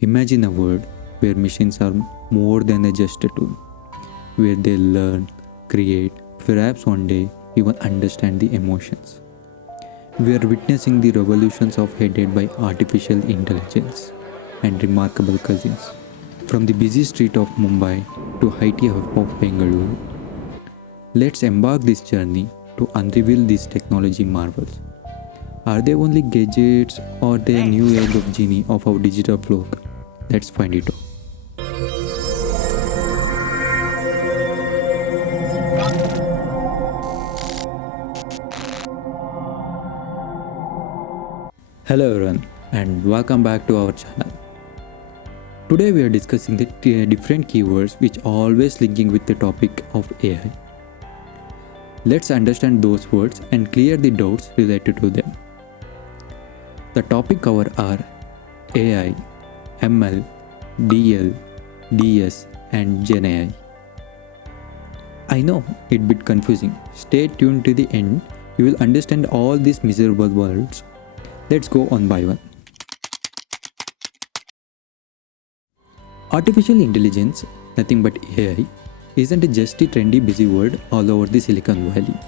Imagine a world where machines are more than just a tool, where they learn, create, perhaps one day even understand the emotions. We are witnessing the revolutions of headed by artificial intelligence and remarkable cousins. From the busy street of Mumbai to height of Bengaluru, let's embark this journey to unreveal these technology marvels. Are they only gadgets or they a new age of genie of our digital folk? Let's find it out. Hello everyone and welcome back to our channel. Today we are discussing the different keywords which are always linking with the topic of AI. Let's understand those words and clear the doubts related to them. The topic cover are AI, ML, DL, DS and Gen AI. I know it's a bit confusing. Stay tuned to the end. You will understand all these miserable words. Let's go on by one. Artificial intelligence, nothing but AI, isn't just a trendy busy word all over the Silicon Valley.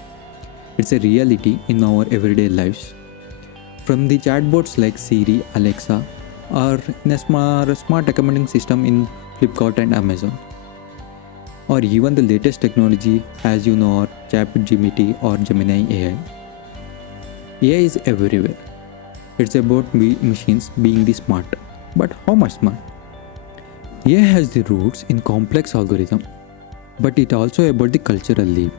It's a reality in our everyday lives. From the chatbots like Siri, Alexa, or in a smart recommending system in Flipkart and Amazon, or even the latest technology as you know, ChatGPT or Gemini AI. AI is everywhere. It's about machines being the smart. But how much smart? AI has the roots in complex algorithm, but it also about the cultural leap.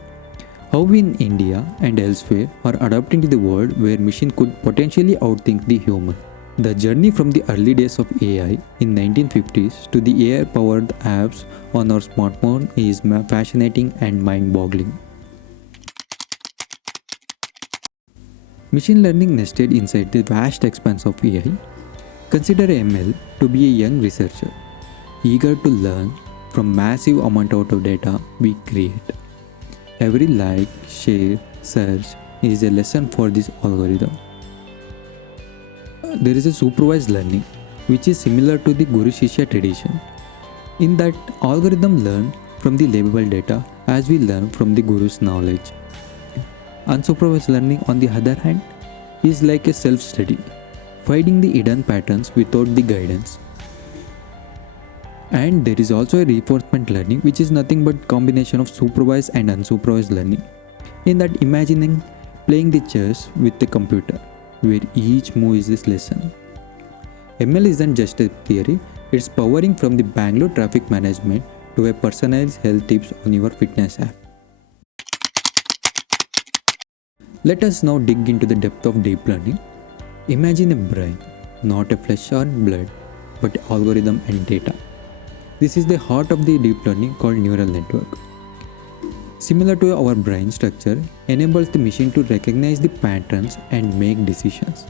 How we in India and elsewhere are adapting to the world where machine could potentially outthink the human. The journey from the early days of AI in 1950s to the AI-powered apps on our smartphone is fascinating and mind-boggling. Machine learning nested inside the vast expanse of AI. Consider ML to be a young researcher, eager to learn from massive amount of data we create. Every like, share, search is a lesson for this algorithm. There is a supervised learning, which is similar to the Guru Shishya tradition, in that algorithm learn from the labelable data as we learn from the Guru's knowledge. Unsupervised learning, on the other hand, is like a self-study, finding the hidden patterns without the guidance. And there is also a reinforcement learning, which is nothing but combination of supervised and unsupervised learning. In that, imagining playing the chess with the computer, where each move is this lesson. ML isn't just a theory, it's powering from the Bangalore traffic management to a personalized health tips on your fitness app. Let us now dig into the depth of deep learning. Imagine a brain, not a flesh or blood, but algorithm and data. This is the heart of the deep learning called neural network. Similar to our brain structure, enables the machine to recognize the patterns and make decisions.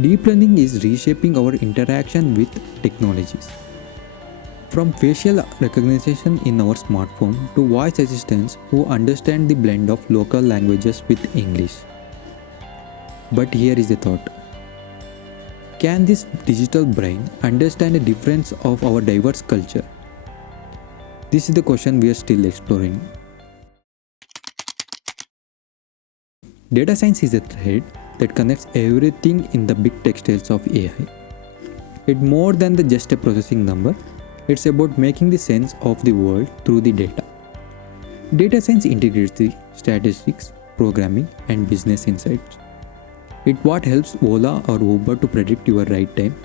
Deep learning is reshaping our interaction with technologies. From facial recognition in our smartphone to voice assistants who understand the blend of local languages with English. But here is a thought. Can this digital brain understand the difference of our diverse culture? This is the question we are still exploring. Data science is a thread that connects everything in the big textiles of AI. It's more than just a processing number. It's about making the sense of the world through the data. Data science integrates the statistics, programming, and business insights. It's what helps Ola or Uber to predict your ride time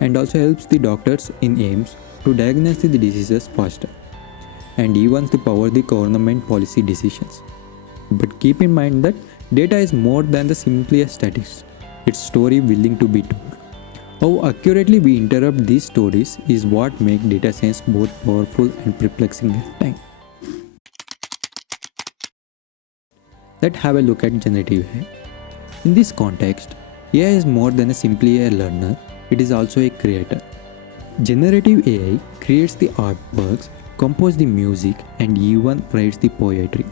and also helps the doctors in AIIMS to diagnose the diseases faster and even to power the government policy decisions. But keep in mind that data is more than the simply statistics. It's story willing to be told. How accurately we interrupt these stories is what makes data science both powerful and perplexing at times. Let's have a look at generative AI. In this context, AI is more than simply a learner, it is also a creator. Generative AI creates the artworks, composes the music, and even writes the poetry,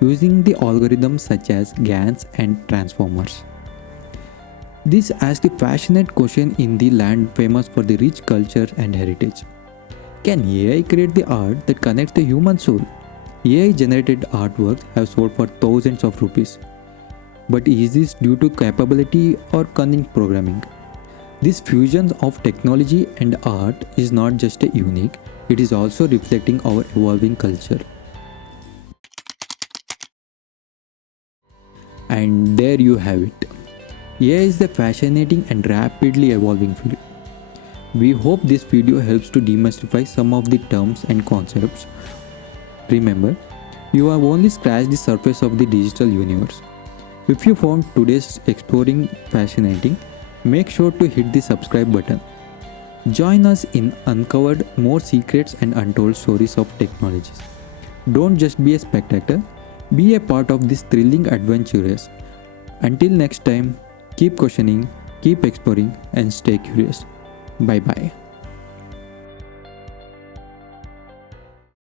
using the algorithms such as GANs and transformers. This asks the fascinating question in the land famous for the rich culture and heritage. Can AI create the art that connects the human soul? AI generated artworks have sold for thousands of rupees. But is this due to capability or cunning programming? This fusion of technology and art is not just a unique, it is also reflecting our evolving culture. And there you have it. AI is a fascinating and rapidly evolving field. We hope this video helps to demystify some of the terms and concepts. Remember, you have only scratched the surface of the digital universe. If you found today's exploring fascinating, make sure to hit the subscribe button. Join us in uncovered more secrets and untold stories of technologies. Don't just be a spectator, be a part of this thrilling adventures. Until next time, keep questioning, keep exploring, and stay curious. Bye bye.